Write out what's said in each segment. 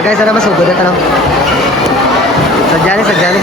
Guys, ano masugod na tanong? Sadya ni, sadya ni.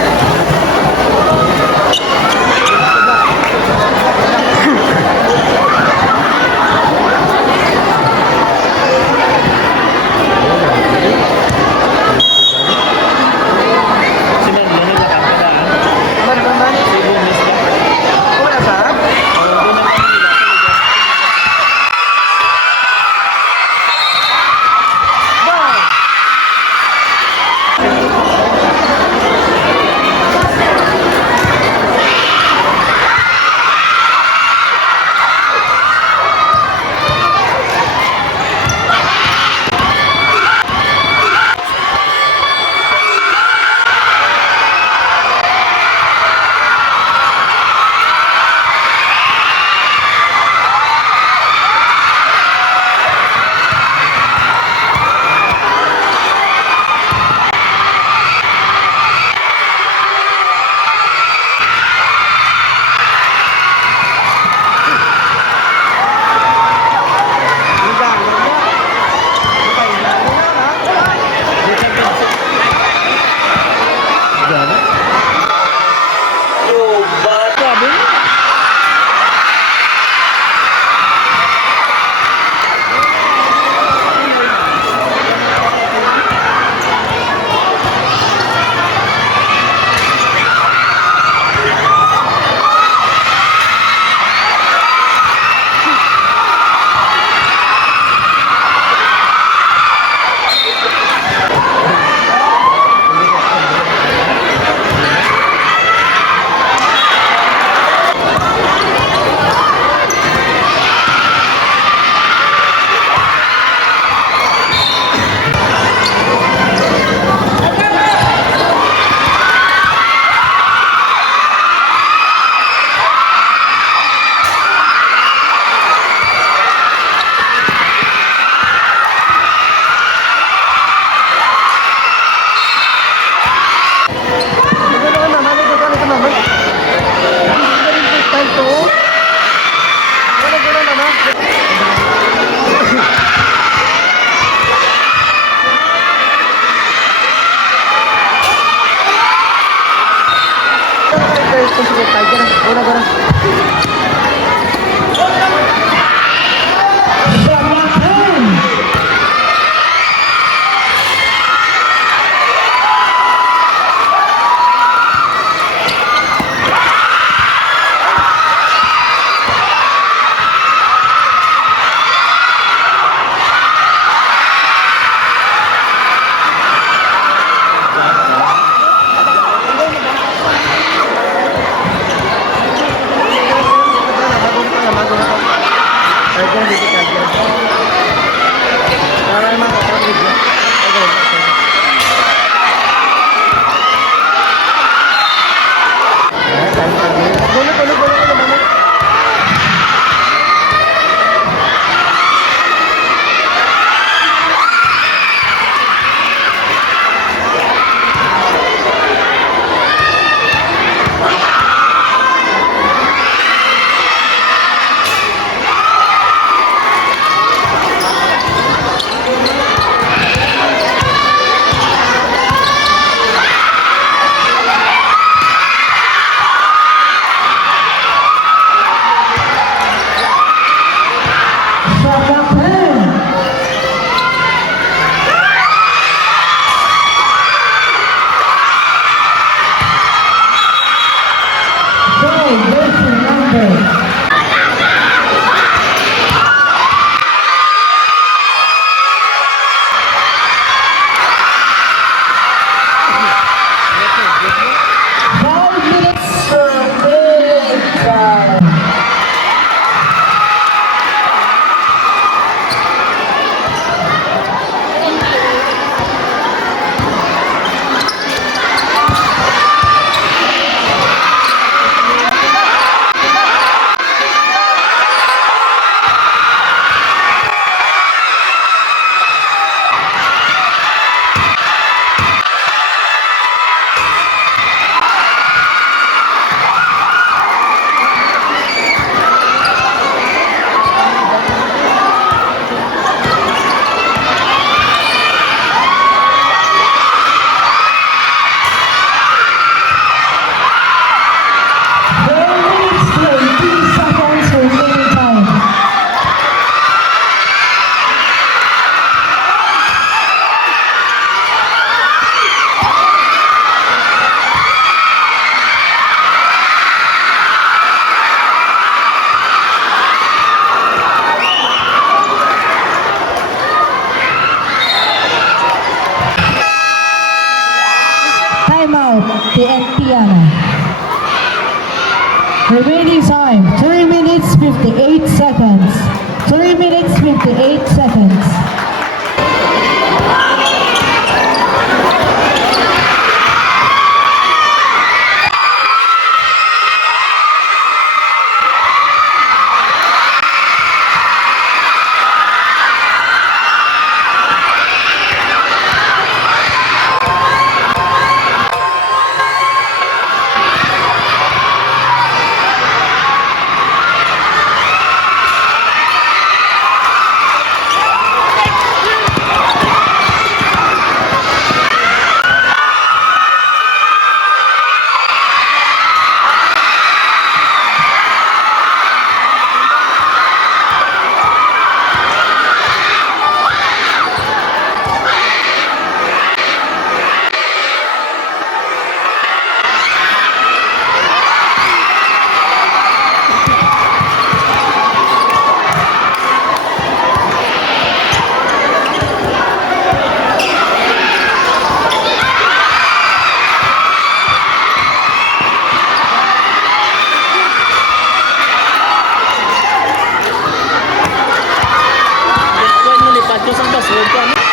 password ko. Ano?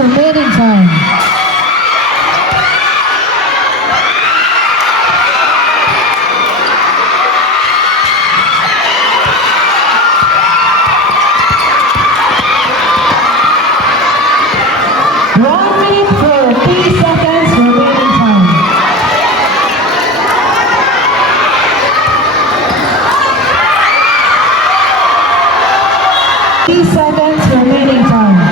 Remaining time. Seconds remaining time.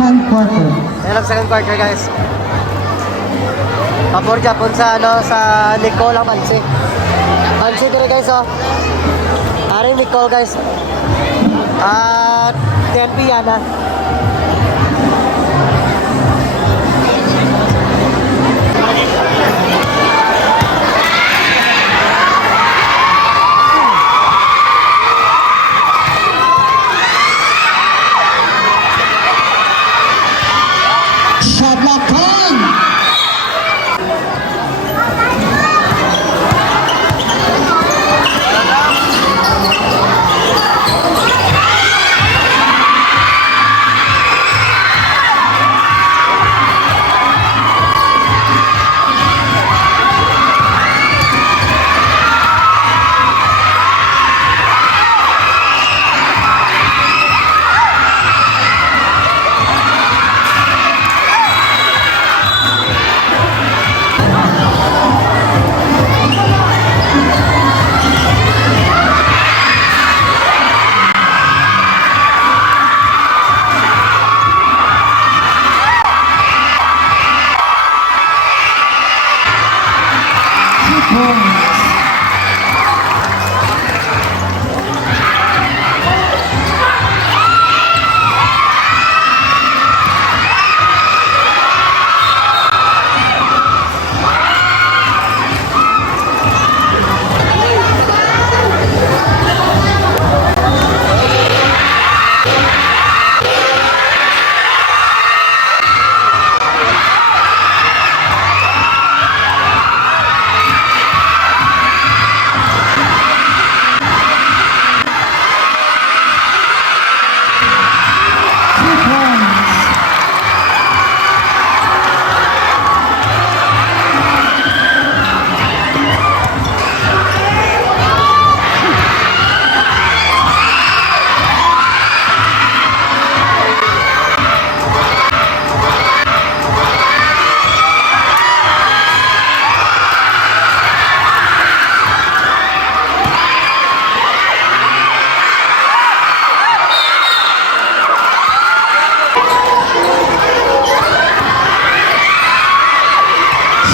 second quarter. Yan ang second quarter, guys. Pabor Japon sa Nicole ang Mansi. Mansi dire, guys, oh. Ari Nicole, guys. 10 Piana. Shot clock time.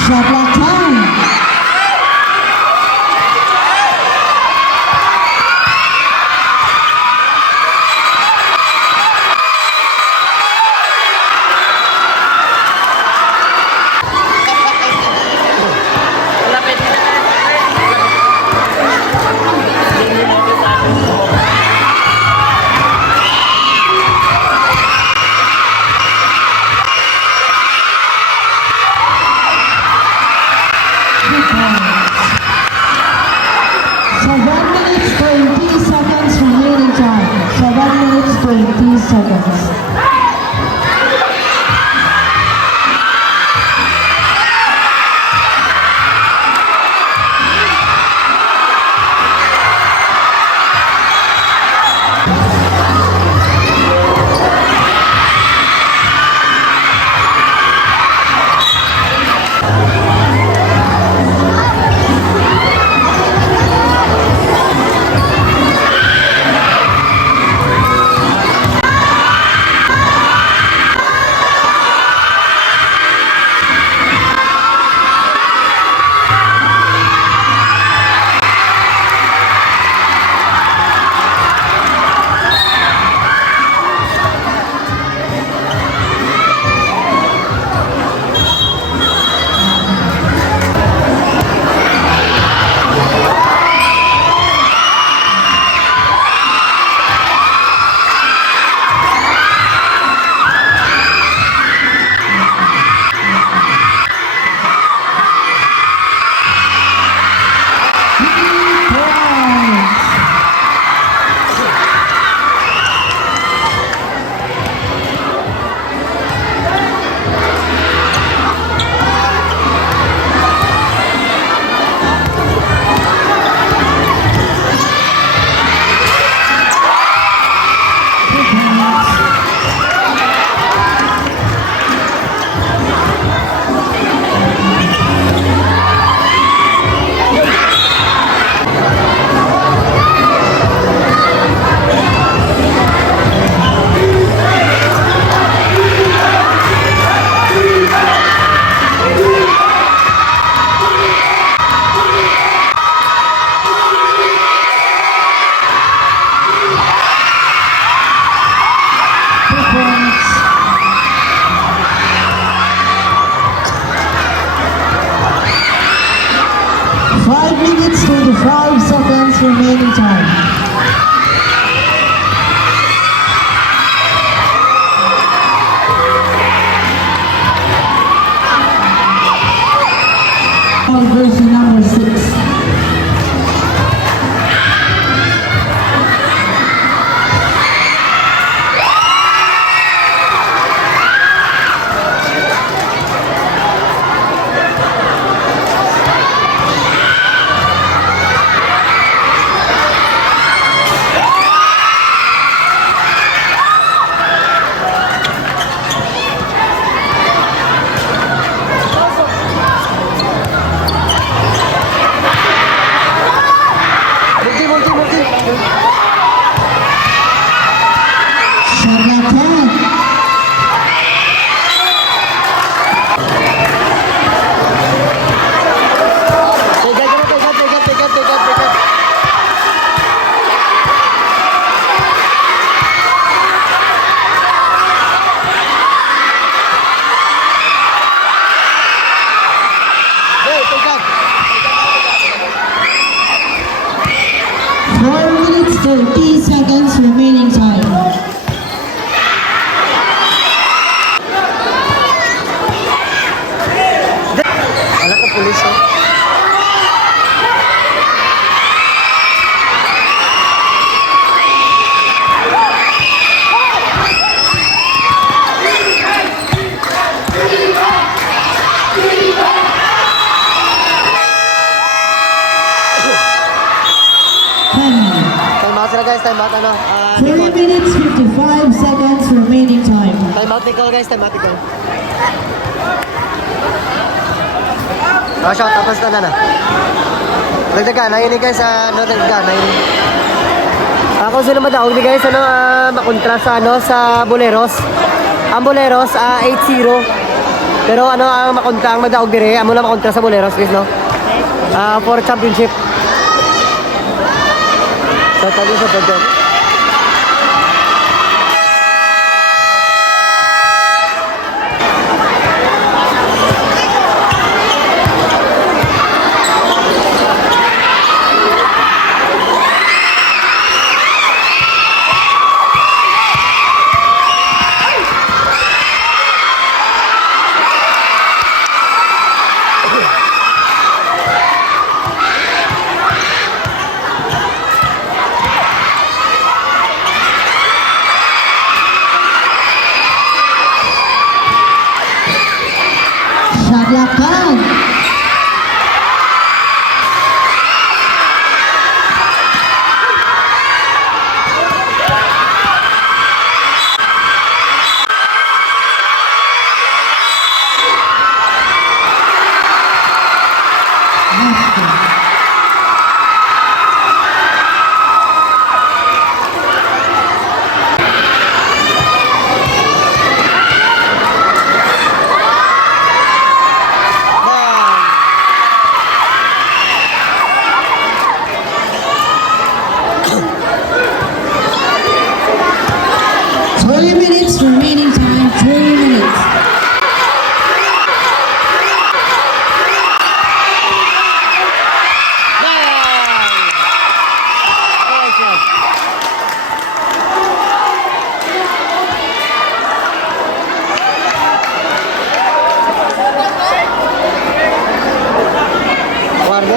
Shot clock time. So 1 minute 20 seconds remaining time. So 1 minute 20 seconds. minutes 25 seconds remaining time. Version number 6. Multi. Charlatan. Pegat. Hey, pegat. 4 minutes 30 seconds remaining time. Anak ka pulis, oh. Time out sila guys, time out ano. 3 minutes 55 seconds remaining time. Time out Nicole guys, time out Nicole. Oh, shot, tapos na. Dagdagan, nahinig guys, dagdagan, nahinig. Kung sino madaog di guys, makontra sa, sa Boleros. Ang Boleros, 8-0. Pero ang makontra, ang madaog dire, amo lang makontra sa Boleros guys, no? For championship. So, tayo sa dagdag. Charlatan. Remaining time 3 minutes.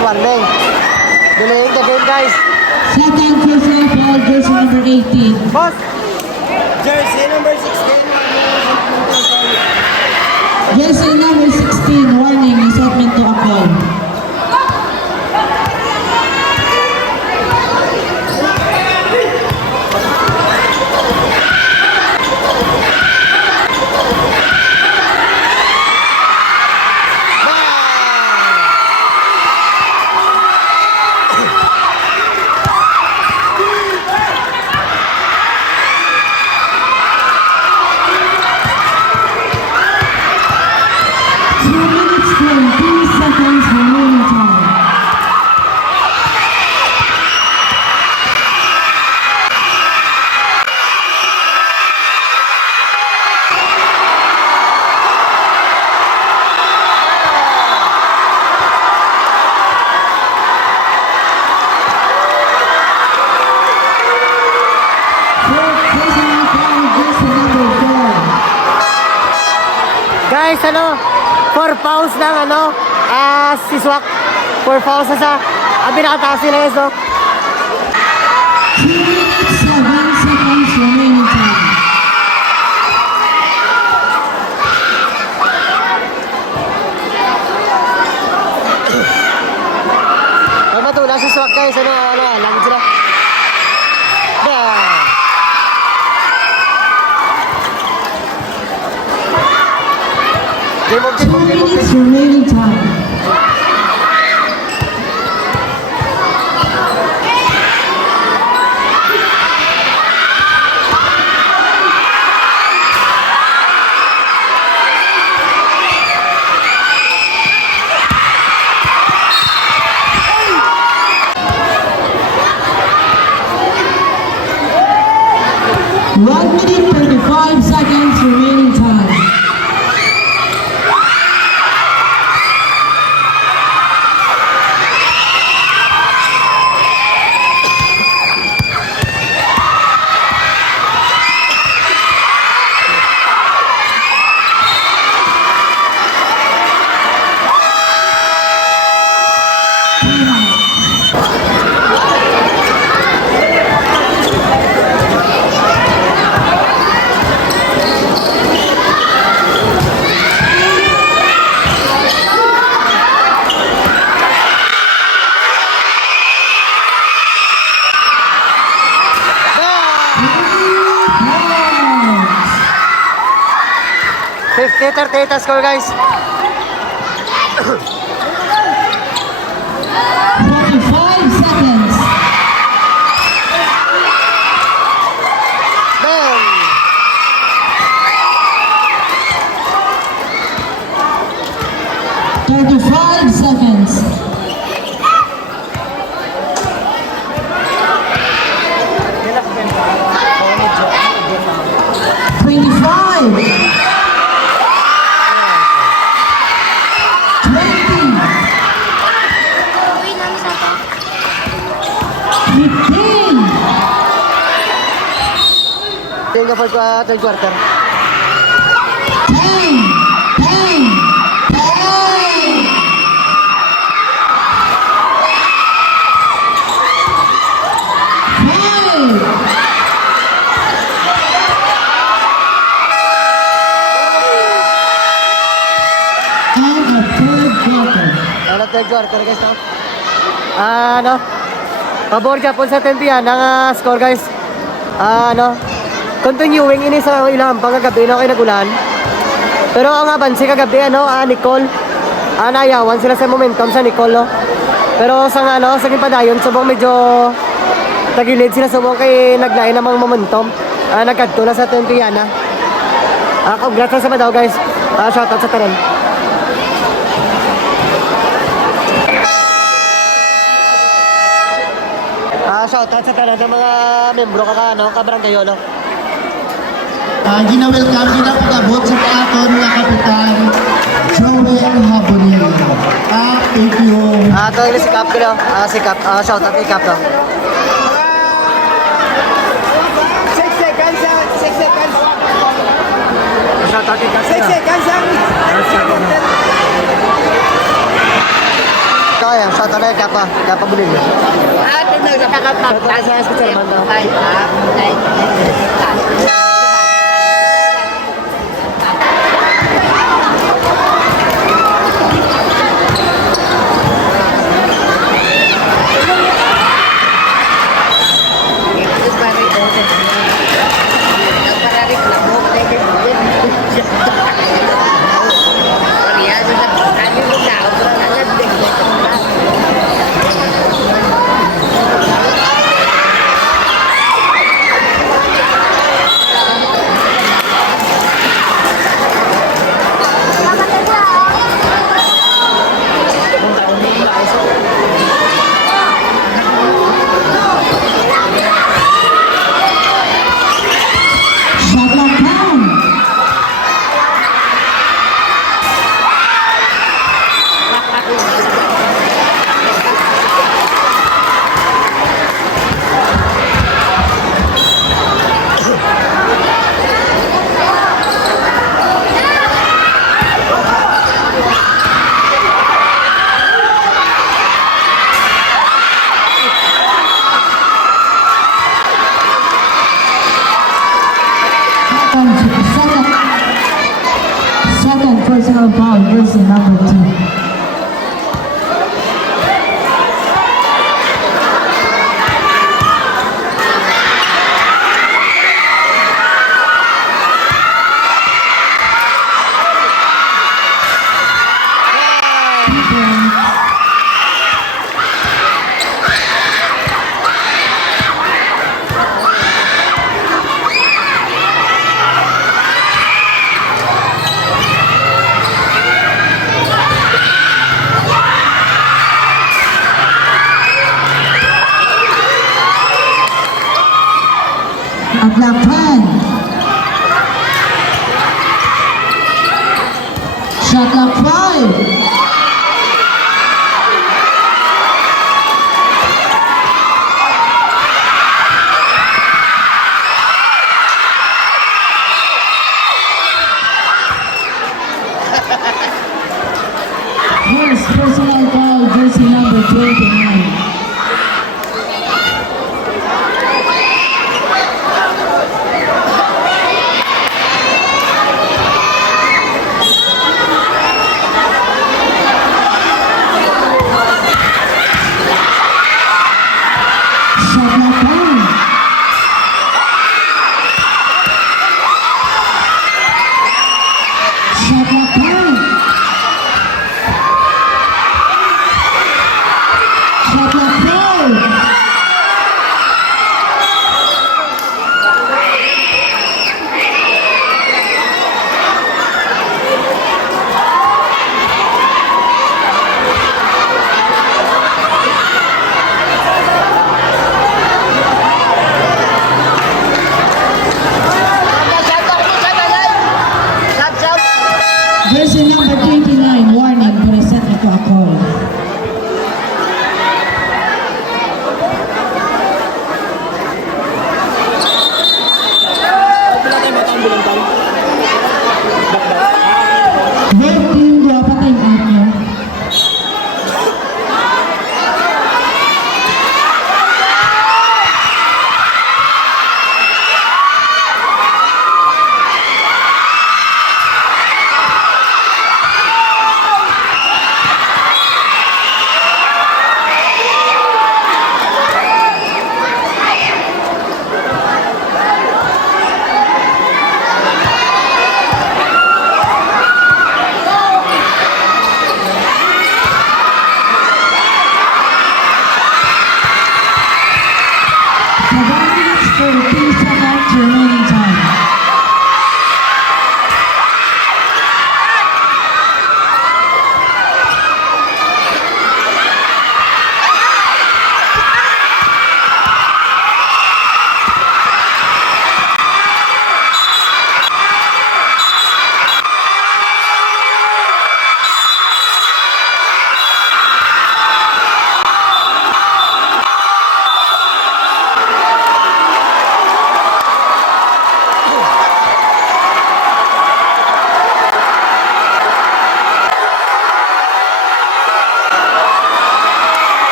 Warning. Delaying the game guys. Second personal foul, jersey number 18. Boss! Jersey number 16. Jersey number 16, warning, incitement to a foul. guys, 4 pounds ng siswak. 4 pounds na sa, binakataas nila guys, no? 2 minutes 7 seconds remaining time. Ay, matula sa swak guys, langit sila. Bam! Game of, 2 game of, game of, minutes remaining time. One minute 35 seconds remaining time. bam! 50-38 ang score guys. 45 seconds. Bam! 35 seconds. 25. 20. 15. Tingnan for third quarter. 10. 10. 10. 5. And a third quarter. Third quarter guys, no? Pabor Japon sa tempian ang score guys. Continuing ini sa ilang pangagabi na kayo nagulan. Pero ang abansi kagabi, Nicole. Nayawan sila sa momentum sa Nicole, no? Pero sa padayon, subong medyo tagilid sila subong kay naglain namang momentum. Nagkadto na sa tempian, congrats sa Madaw guys. Shoutout sa tanan. Shoutout sa tanan ng mga membro kabarangay, no? Gina-welcome, ginapagabot sa aton nga kapitan, Joel Habonil. Thank you. Ito yung si Cap ko, no? Si Cap. Shoutout kay Cap, no? 6 seconds. Shoutout kay Cap, 6 seconds. Kaya, shoutout kay Cap, Cap Abulil. Ito na Shoutout sa Esco Chairman, no? jersey number 2. At lakpan. Shot clock 5. First personal foul, jersey number 29. Shot clock 1. Shot clock 1. Shot clock 4. Jersey number 29, warning, present ito ako. Both team, dua pa time out nyo. Sa 1 minutes 30 seconds remaining time.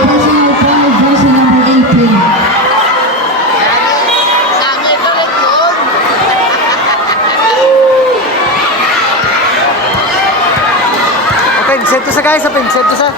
Personal foul, jersey number 18. Open, set to sa guys, open, set to sa.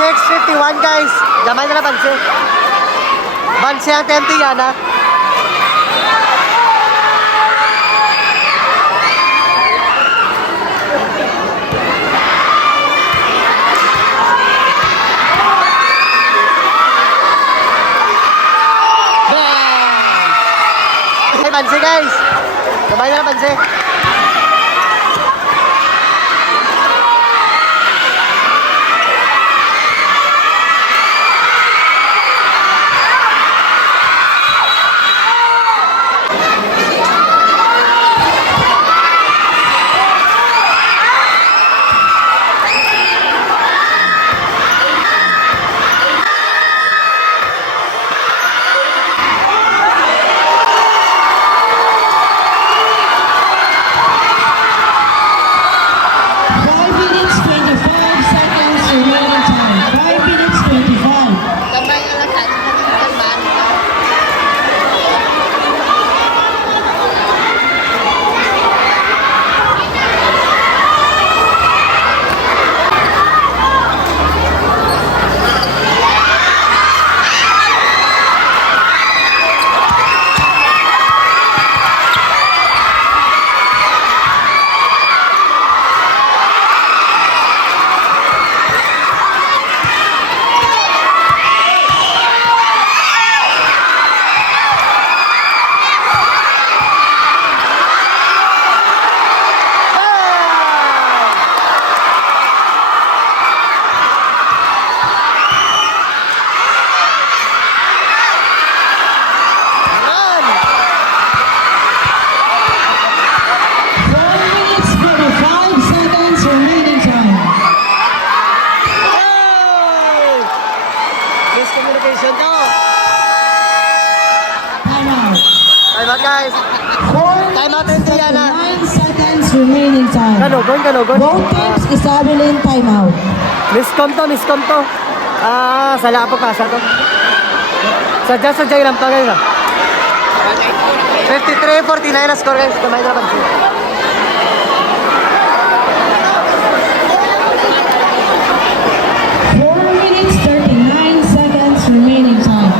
6:51 guys. Gamay na banse. Banse ang tempi yan ha. Ay, banse guys. Gamay na banse. Five minutes 25 seconds remaining time. 5 minutes 25. Tambay na lang tayo ng kalman. Ayan. 4 minutes 45 seconds remaining time. Hey! Miscommunication to. Time out. Time out guys. 4 Time out minutes din yan, ah. 39 seconds remaining time. Kanogon, kanogon. Both teams establishing timeout. Miscom to. Sala po kasa to. Sadya lang pa guys ha. 53-49 na score guys. Kamay na banse. Four minutes 39 seconds remaining time.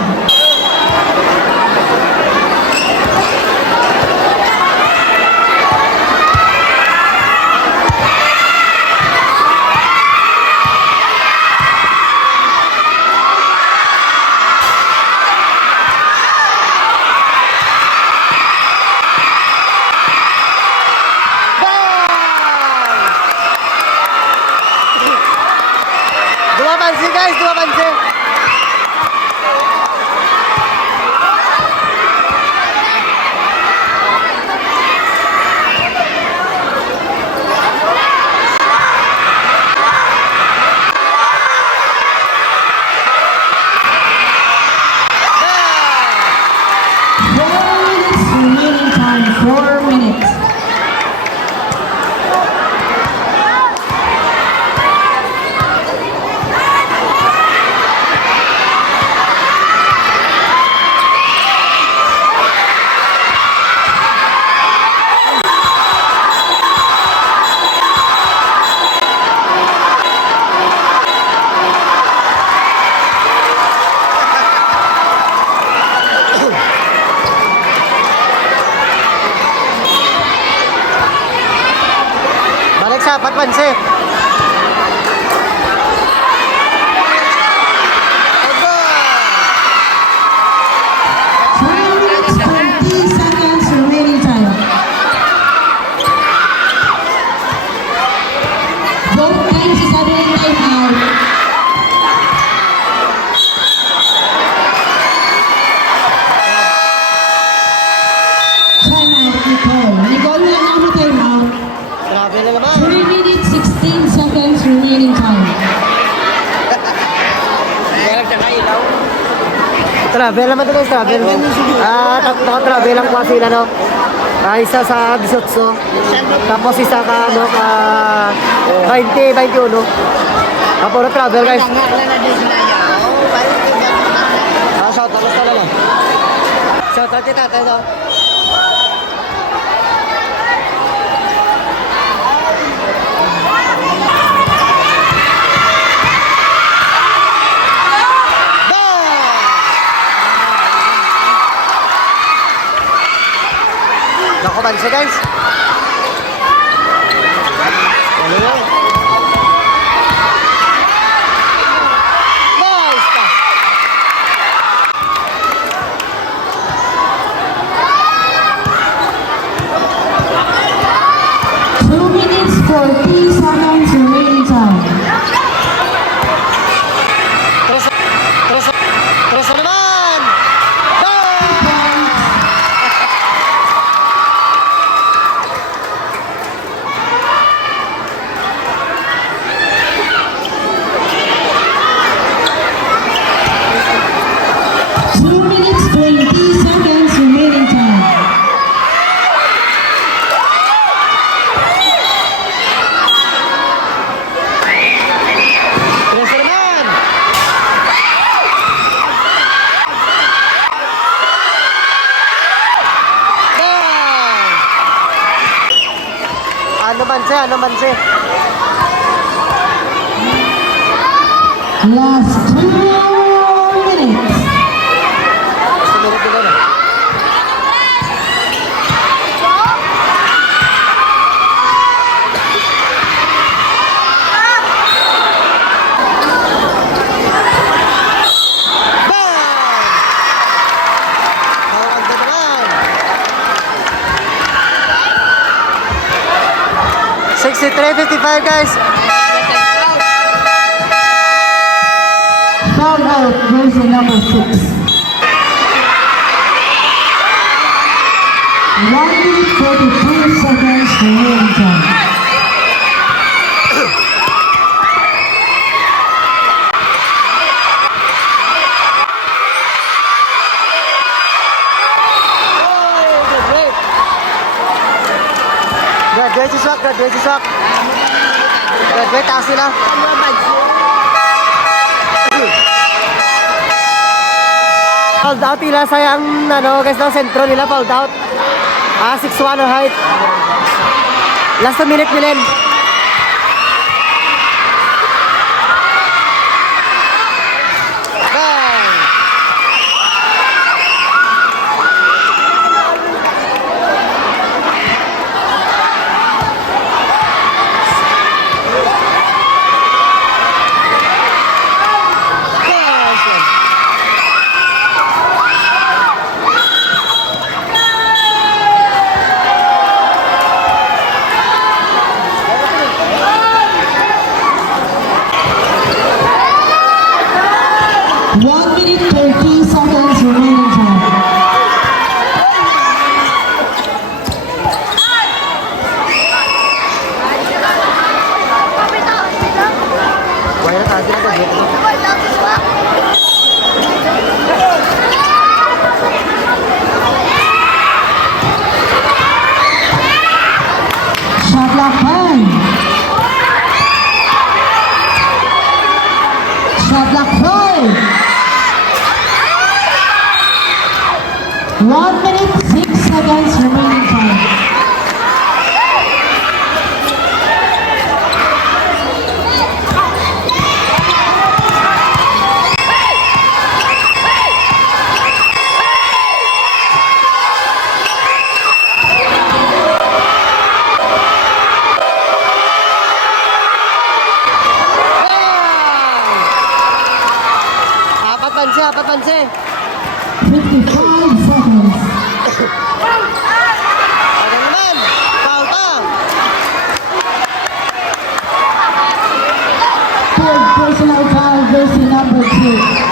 Dua banse guys, dua banse. Four minutes remaining time. 4 minutes. Balik sa apat banse. Ogo! 3 minutes 20 seconds remaining time. Both teams establishing timeout. Timeout, Nicole. Nicole, wala na mo timeout. Grabe na naman. 3 minutes 16 seconds remaining time. Travel naman to guys, travel. Naka-travel lang po sila no. Isa sa Bisotso. Tapos isa ka ano ka 20, 21. Puro travel guys. Tanga na din sila yaw. Balik ko ba? Shout out na lang. Shout out kita tayo. Ako banse guys. Ano yun? Nice pass. Two minutes 40 seconds remaining time. Terus naman! Goal! Two minutes 20 seconds remaining time. Terus naman! Goal! Ano man siya? Ano man siya? Last 2 minutes. Sumunod nila na. Goal! Tawag na naman. 63-55 guys. Foul out, jersey number 6. 1 minute 42 seconds remaining time. Graduate si Swak, graduate si Swak. Graduate, taas sila. Fouled out nila, sayang ano guys ng sentro nila, fouled out. 6'1" height. Last 2 minute nila. Bang! One minute 30 seconds remaining time. Wala na tayo sila, graduate. Shot clock time. Shot clock 5. 1 minute 6 seconds remaining time. Apat panse. 55 seconds. Ano naman? Foul pa. Third personal foul, jersey number 2.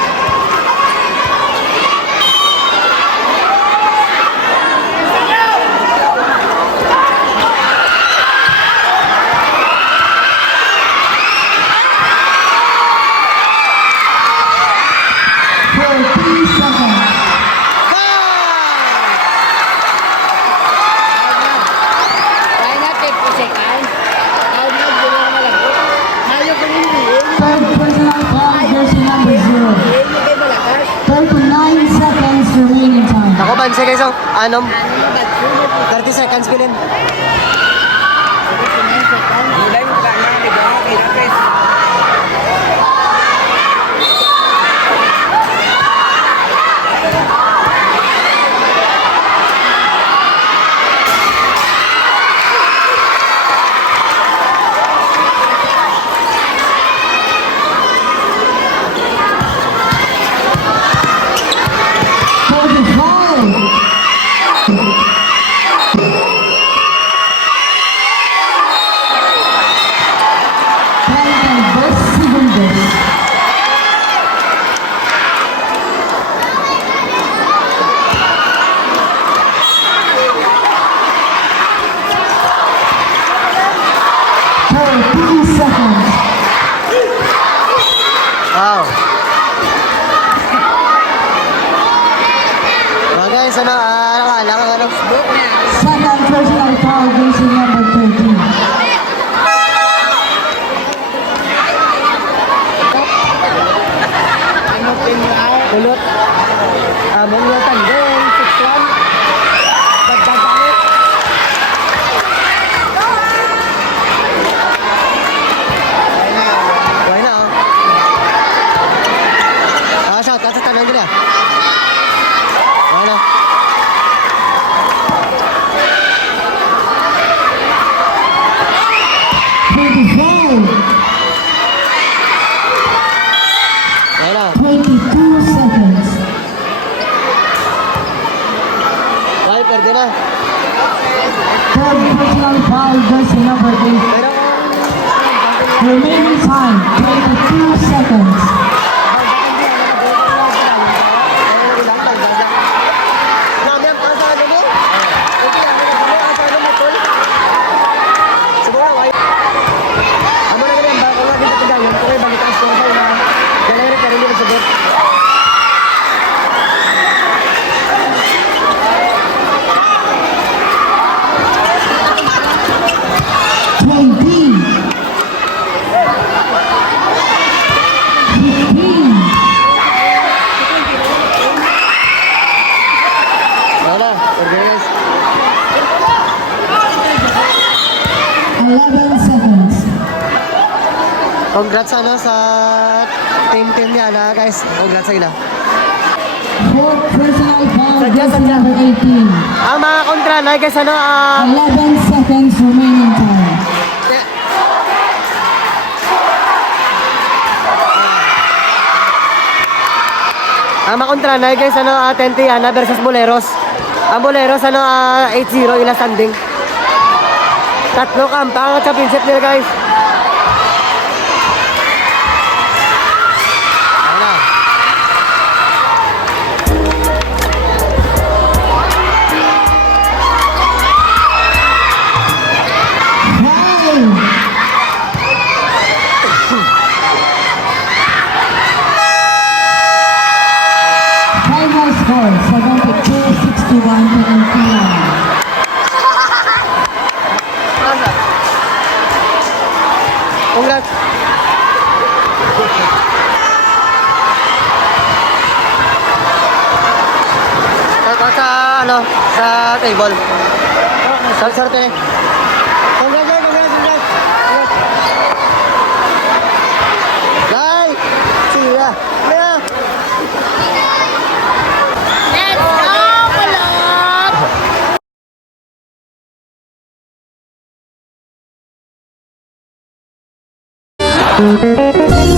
Third personal foul, jersey number 0. 39 seconds remaining time. Ako banse guys, oh. Anom. 30 seconds bilin. ano, alang ano. Second personal foul against number 13. Kulot. Among yung tandem, 6-1. Dagdag ulit. Why na, oh. Shot, kasi tanong nila. Why na. Why na. 22 seconds. Why, perde na. Third personal foul against number 8. Pero, Remaining time, 22 seconds. Wala, organize. 11 seconds. Congrats ano sa team niya na guys. Congrats sa ina. Fourth personal foul Sadya, against sadya. number 18. Ang mga kontra na guys ano 11 seconds remaining time. ang mga kontra na guys ano Tentiana versus Boleros. Ang Boleros ano 8-0 ila standing. Tatlo kampa ang championship nila guys. Wala. Five. Final score, 72-61 to 89. Congrats. Sa ano sa table. Sorte. Congrats. Guys, see ya. Yeah. Let's go, Kulot!